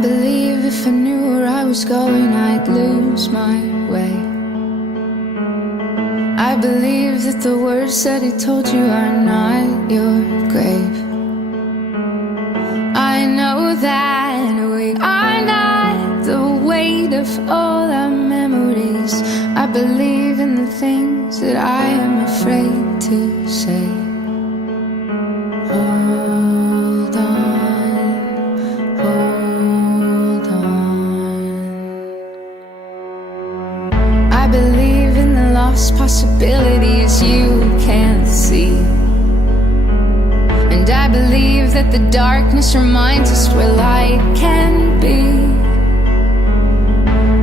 believe if I knew where I was going, I'd lose my way. I believe that the words that he told you are not your grave. I know that we are not the weight of all our memories. I believe in the things that I am afraid to say. Hold on, hold on. I believe in the lost possibilities you can't see. And I believe that the darkness reminds us where light can be.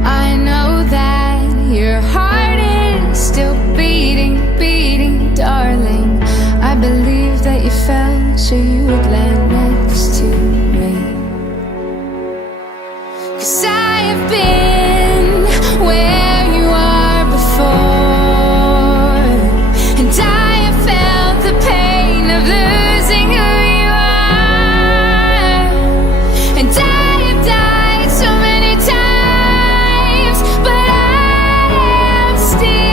I know that your heart is still beating, beating, darling. I believe that you fell so you would land next to me. 'Cause I have been where you are before, and I have felt the pain of losing who you are. And I have died so many times, but I am still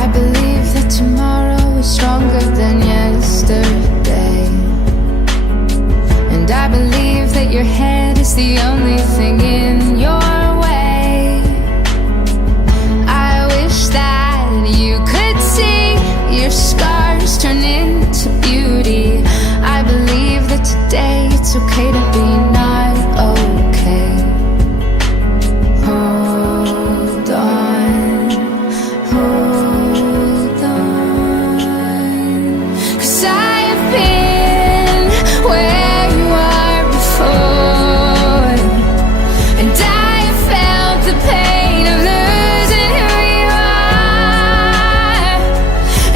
I believe that tomorrow is stronger than yesterday. And I believe that your head is the only thing in your way. I wish that you could see your scars turn into beauty. I believe that today it's okay to be not okay. Hold on, hold on. 'Cause I have been where you are before, and I have felt the pain of losing who you are.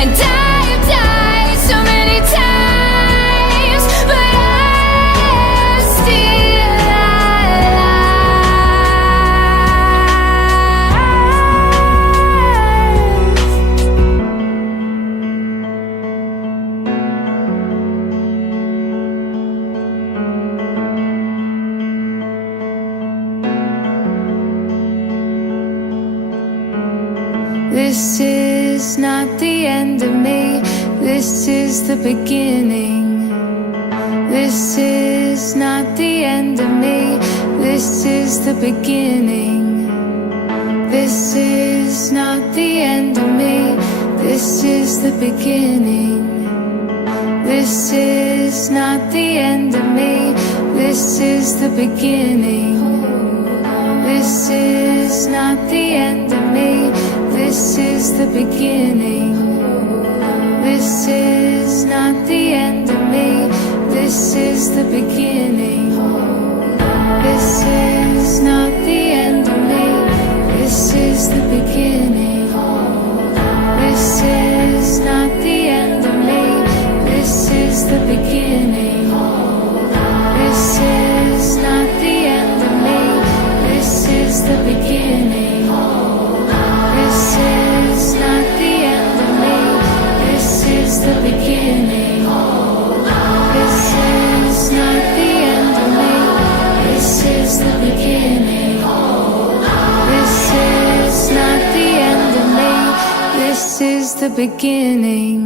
And I have died so many times, but I'm still This is not the end of me, this is the beginning. This is not the end of me, this is the beginning. This is not the end of me, this is the beginning. This is not the end of me, this is the beginning. This is not the end of me, this is the beginning. This is not the end of me, this is the beginning. This is not the end of me, this is the beginning. This is not the end of me, this is the beginning. This is not the end of me, this is the beginning. This is not the end of me, this is the beginning. This is not the end of me, this is the beginning. This is not the end of me, this is the beginning.